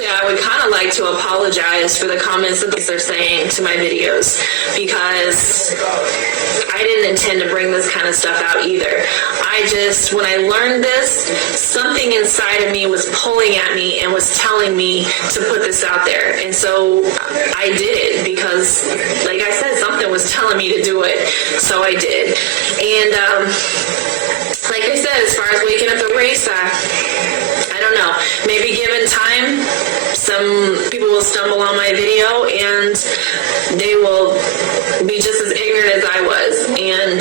I would kind of like to apologize for the comments that they're saying to my videos, because I didn't intend to bring this kind of stuff out either. When I learned this, something inside of me was pulling at me and was telling me to put this out there. And so I did it because, like I said, something was telling me to do it. So I did. And like I said, as far as waking up the race, I don't know. Maybe given time, some people will stumble on my video and they will be just as ignorant as I was, and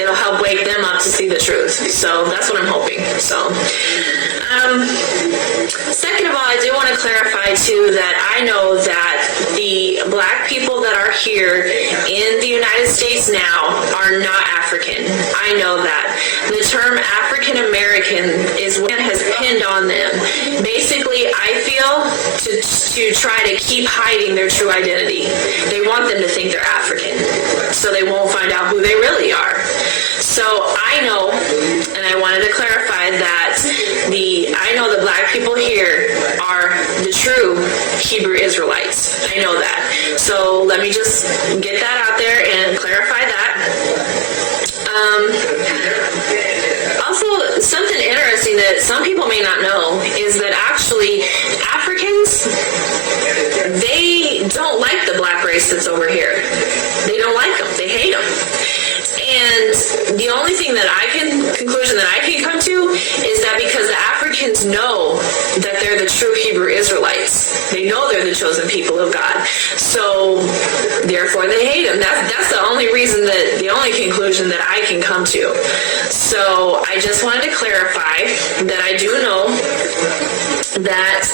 it'll help wake them up to see the truth. So that's what I'm hoping. So, second of all, I do want to clarify too that I know that the black people that are here in the United States now are not African. I know that. The term African American is what has pinned on them. Basically, I feel to try to keep hiding their true identity. They want them to think they're African, so they won't find out who they really are. So I know, and I wanted to clarify that I know the black people here are the true Hebrew Israelites. I know that. So let me just get that out there and clarify that. Also, something interesting that some people may not know is that actually Africans, they don't like the black race that's over here. They don't like them. They hate them. And the only thing conclusion that I can come to is that because the Africans know that they're the true Hebrew Israelites. They know they're the chosen people of God. So, therefore they hate them. That's the only conclusion that I can come to. So, I just wanted to clarify that I do know that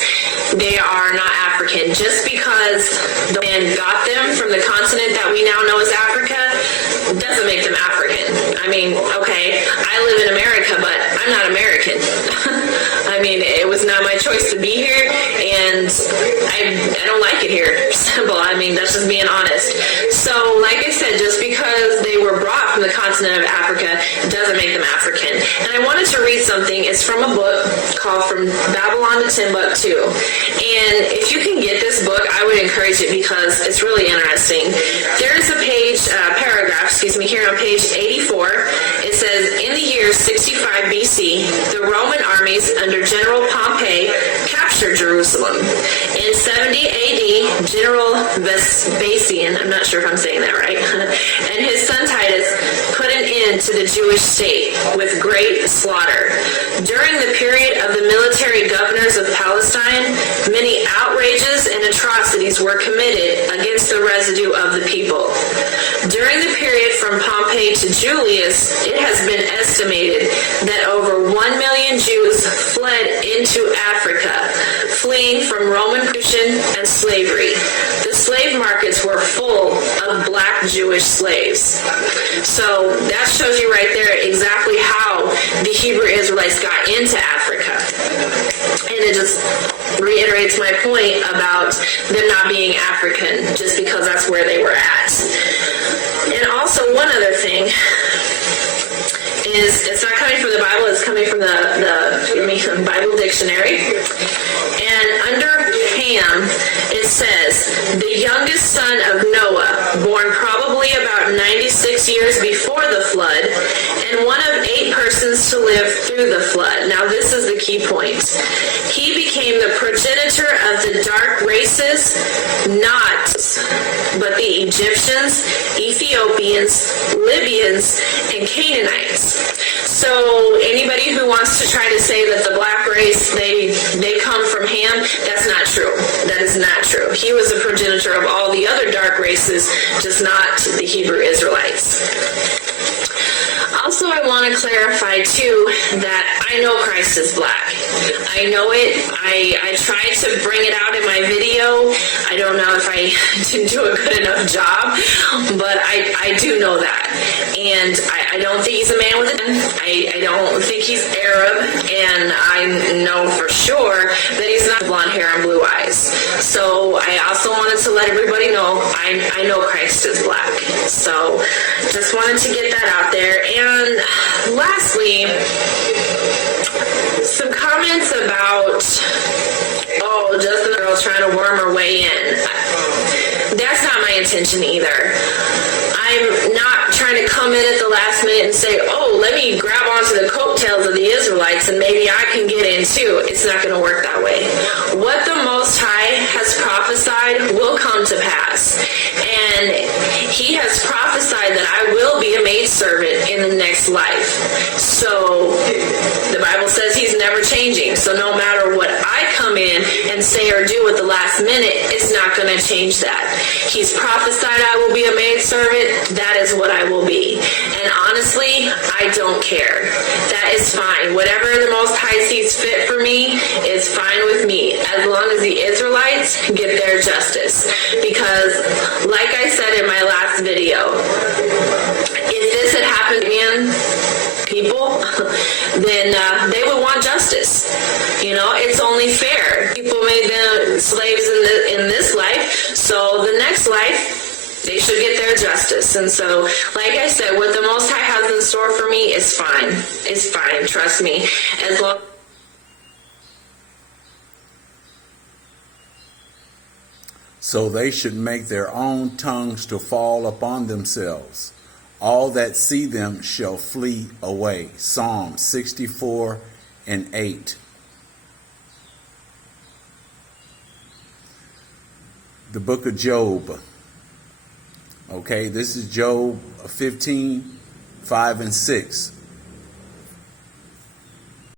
they are not African. Just because the man got them from the continent that we now know as Africa doesn't make them African. I mean, okay, I live in America, but I'm not American. I mean, it was not my choice to be here, and I don't like it here. Simple. I mean, that's just being honest. So, like I said, just because they were brought from the continent of Africa doesn't make them African. And I wanted to read something. It's from a book called From Babylon to Timbuktu. And if you can get this book, I would encourage it because it's really interesting. There's a paragraph, here on page 84. It says, in the year 65 BC, the Roman armies under General Pompey captured Jerusalem. In 70 AD, General Vespasian, I'm not sure if I'm saying that right, and his son Titus put an end to the Jewish state with great slaughter. During the period of the military governors of Palestine, many outrages and atrocities were committed against the residue of the people. During the period from Pompey to Julius, it has been estimated that over 1 million Jews fled into Africa, fleeing from Roman oppression and slavery. The slave markets were full of black Jewish slaves. So that shows you right there exactly how the Hebrew Israelites got into Africa. And it just reiterates my point about them not being African just because that's where they were at. And also one other thing is, it's not coming from the Bible, it's coming from the Bible dictionary. And under Ham, it says, the youngest son of Noah, born probably about 96 years before the flood, and one of 8 persons to live through the flood. Now this is the key point. He became the progenitor of the dark races, not but the Egyptians, Ethiopians, Libyans, and Canaanites. So anybody who wants to try to say that the black race, they come from Ham, that's not true. That is not true. He was a progenitor of all the other dark races, just not the Hebrew Israelites. Also, I want to clarify, too, that I know Christ is black. I know it. I tried to bring it out in my video. I don't know if I didn't do a good enough job, but I do know that. And I don't think he's a man with a gun. I don't think he's Arab, and I know for sure that he's not blonde hair and blue eyes. So I also wanted to let everybody know I know Christ is black. So just wanted to get that out there. And lastly, some comments about, just girl's trying to worm her way in. That's not my intention either. I'm not trying to come in at the last minute and say, oh, let me grab onto the coattails of the Israelites and maybe I can get in too. It's not going to work that way. What the Most High has prophesied will come to pass. And he has prophesied that I will be a maidservant in the next life. So the Bible says he's never changing. So no matter what I come in and say or do at the last minute, it's not going to change that. He's prophesied I will be a maidservant. That is what I will be. And honestly, I don't care. That is fine. Whatever the Most High sees fit for me is fine with me, as long as the Israelites get their justice. Because, like I said in my last video, if this had happened again, people, then they would want justice. You know, it's only fair. People made them slaves in this life, so the next life, they should get their justice. And so, like I said, what the Most High has in store for me is fine. It's fine, trust me. As long So they should make their own tongues to fall upon themselves. All that see them shall flee away. Psalm 64:8. The book of Job. Okay, this is Job 15:5 and 6.